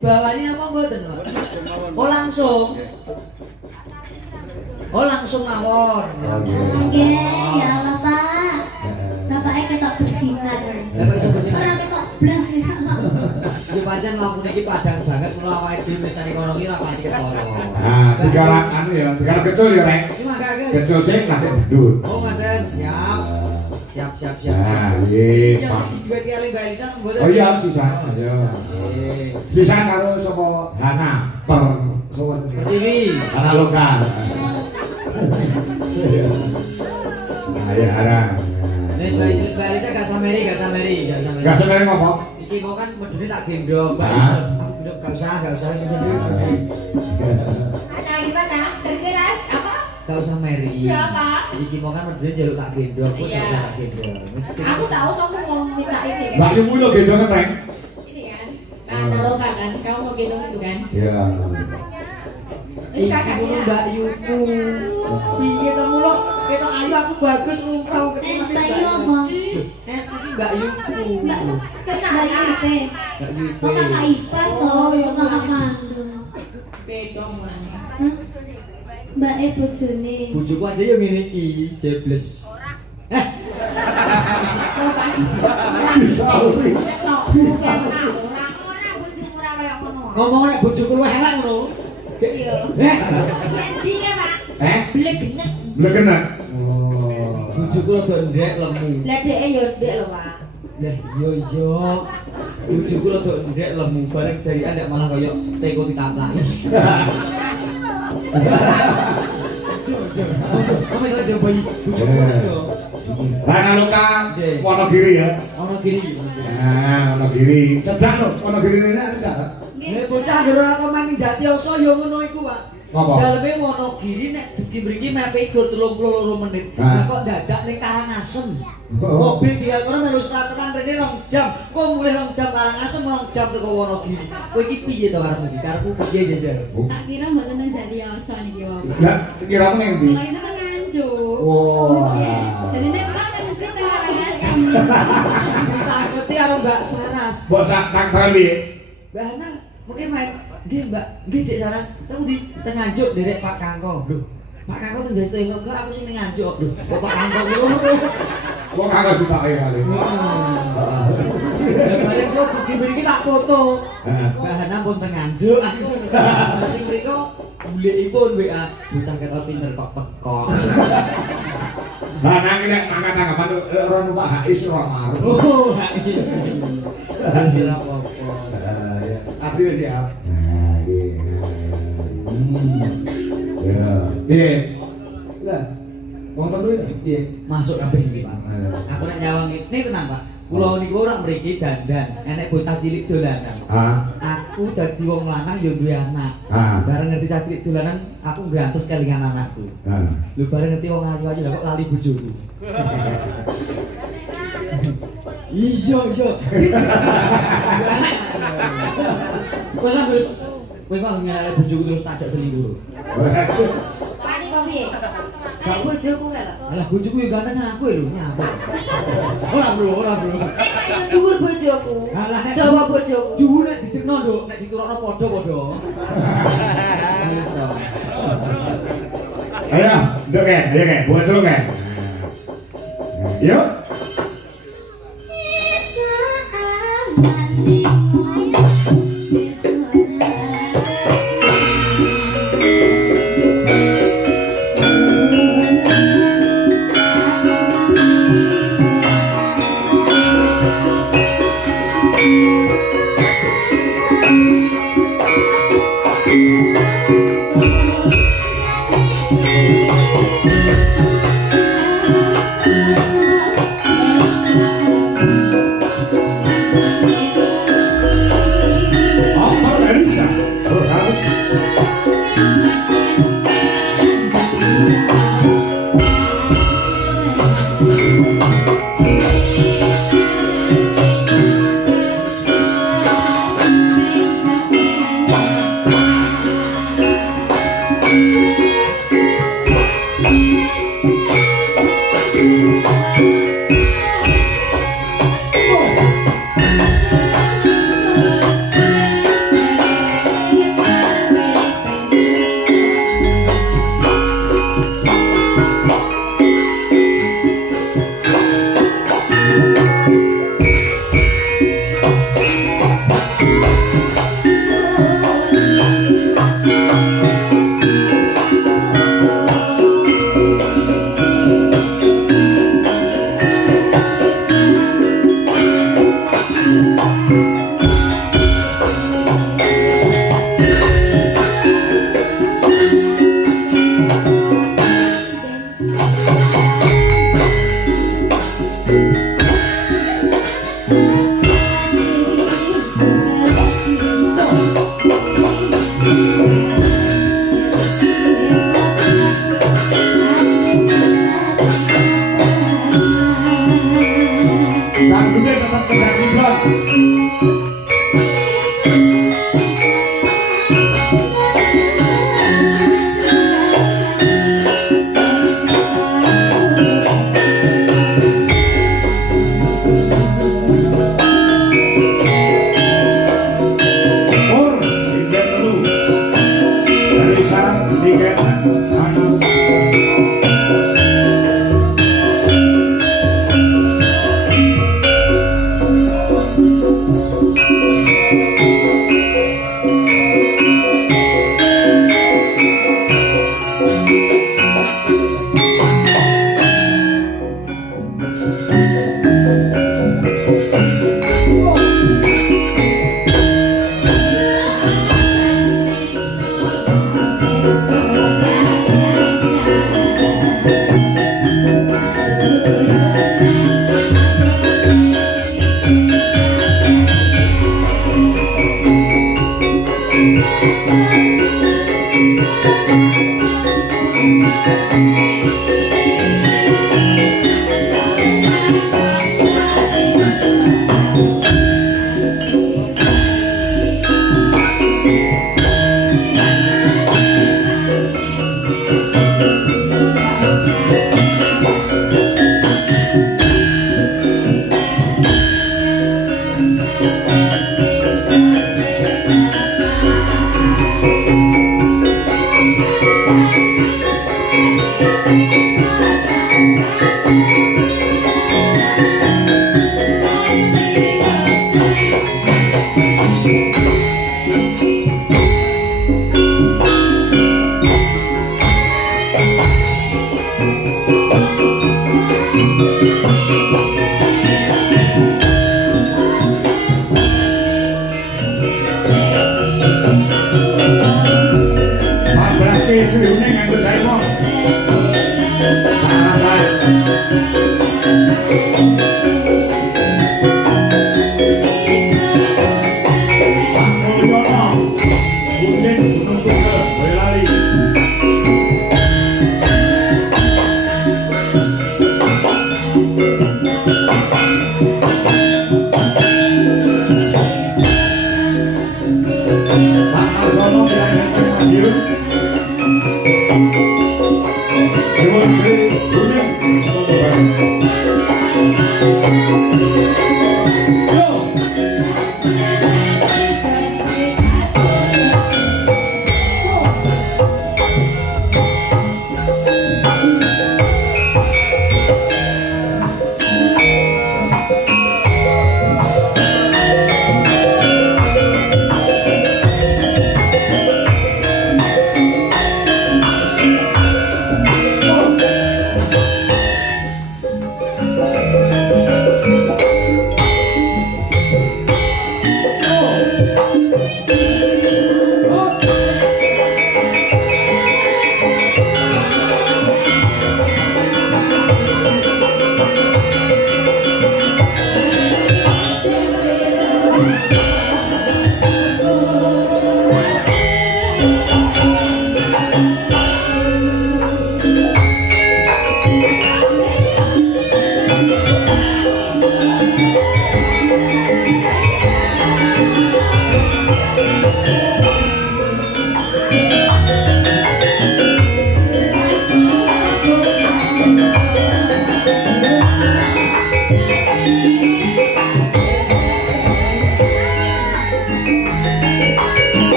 Bawani apa mboten, Pak? Oh langsung. Oh langsung mawon. Nggih, ya Allah, Pak. Bapake ketok bersinar. Lah kok iso bersinar? Ora ketok blas. Yo pancen lampu niki padang banget kula awake dhewe wis cari kono ki ora pati ketara. Nah, tiga anu ya, tiga kecil ya, Rek. Iki mangkake. Kecil sih latihan bedut. Oh, ngaten. Siap. Siap. Nah, wis, Pak. Duit ki Mbak Elisa mboten. Oh iya, sisa. Ayo. Sisa karo sapa Hana per sapa Pertiwi. Hana lokal. Nah, ya Hana. Wis Mbak Elisa gak sameri. Gak seneng apa? Iki kok kan medune tak gendong, Mbak Ah. Elisa. Aku gendong gak usah sendiri. Ana gimana? Terjelas apa? Gak usah meri. Ya, Pak. Iki mau kan medune jaluk tak gendong, aku Iya. gak usah tak gendong. Wis Aku tahu kamu mau minta ini kan? Mbak Yumu lo gendongan, Rek. Ini kan? Nah, loka kan? Kamu mau gendong itu kan? Iya. Ini Iki kakaknya. kudu Mbak Yuku. Piye kamu lo? Ketok ayu aku bagus ngumprau ketemu Mbak Yu apa? iki Mbak Yuku. Mbak Ipe. Mbak Yuku. Oh, kakak Ipa toh, kok kakak kandung. Beda mulanya. Mbak E bojone. Bojoku aja yo ngene iki, jebles. Ngomong nek bojoku luwih elek ngono. Iya. Endi ya, Pak? Blegenek. Blegenek. Oh. Bojoku rada ndek lemu. Lah dheke yo ndek lho, Pak. Lah yo. Bojoku rada ndek lemu bareng jarian nek malah koyo teko ditaplaki. Kamu itu aja bayi bojoku yo. Hana lokal Nggih. Wonogiri ya. Ono kiri. Nah, Wonogiri. Sedak lho, Wonogiri ini sedak. Nek bocah ngger ora tau mani Jatiyoso yo ngono iku, Pak. Apa? Daleme Wonogiri nek dugi mriki mepe iku 32 menit. Lah kok dadak ning Karangasem. Mobil dia kono melu strateran rene 2 jam. Kok mulih 2 jam Karangasem 2 jam teko Wonogiri. Kowe iki piye to karepmu iki? Karepmu piye jajar? Tak kira mboten teng Jatiyoso niki, Bapak. Lah, kiramu ning ndi? Lah itu kan Nganjuk. Wah. Jadi nek ora teng Prisa Karangasem. Taketi karo Mbak Saras. Mbok sak kang piye? Mbak Hana mungkin main nggih Mbak, nggih Dek Saras. Kamu di Nganjuk derek Pak Kangko. Lho, Pak Kangko teng Desa enggak aku sing Nganjuk. Lho, kok Pak Kangko ngono. Wong kagak suka ya kali. Bareng kok dugi mriki tak foto. Mbak Hana pun teng Nganjuk. Sing mriko bulikipun WA bocah ketok pinter kok pekok. Lah nang nek tangga-tanggapan ora numpak HIS ora marung. Oh, sira apa-apa. Ya. Abdi wis siap. Nah, iki. Ya. Lah. Wonten duwe Piye? Masuk kabeh iki, Pak. Aku nek nyawang ini tenang, Pak. Kula niku ora mriki dandan, enek bocah cilik dolanan. Aku dadi wong lanang yo duwe anak. Bareng ngerti cah cilik dolanan, aku ngrantes kelingan anakku. Lho bareng ngerti wong ayu-ayu lah kok lali bojoku. Iya. Kowe kan terus kowe kok nyelek bojoku terus tajak selingkuh. Pani kok piye? Gak bojoku kan. Alah bojoku yo ganteng aku lho nyapa. Ora bro. Yang dhuwur bojoku. Alah nek Dawa bojoku. dhuwur nek ditekno nduk, nek diturokno padha-padha. Ayo, nduk kan, bojo kan. Yuk.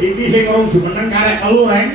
Iki sing urung jumeneng karek telu, Reng.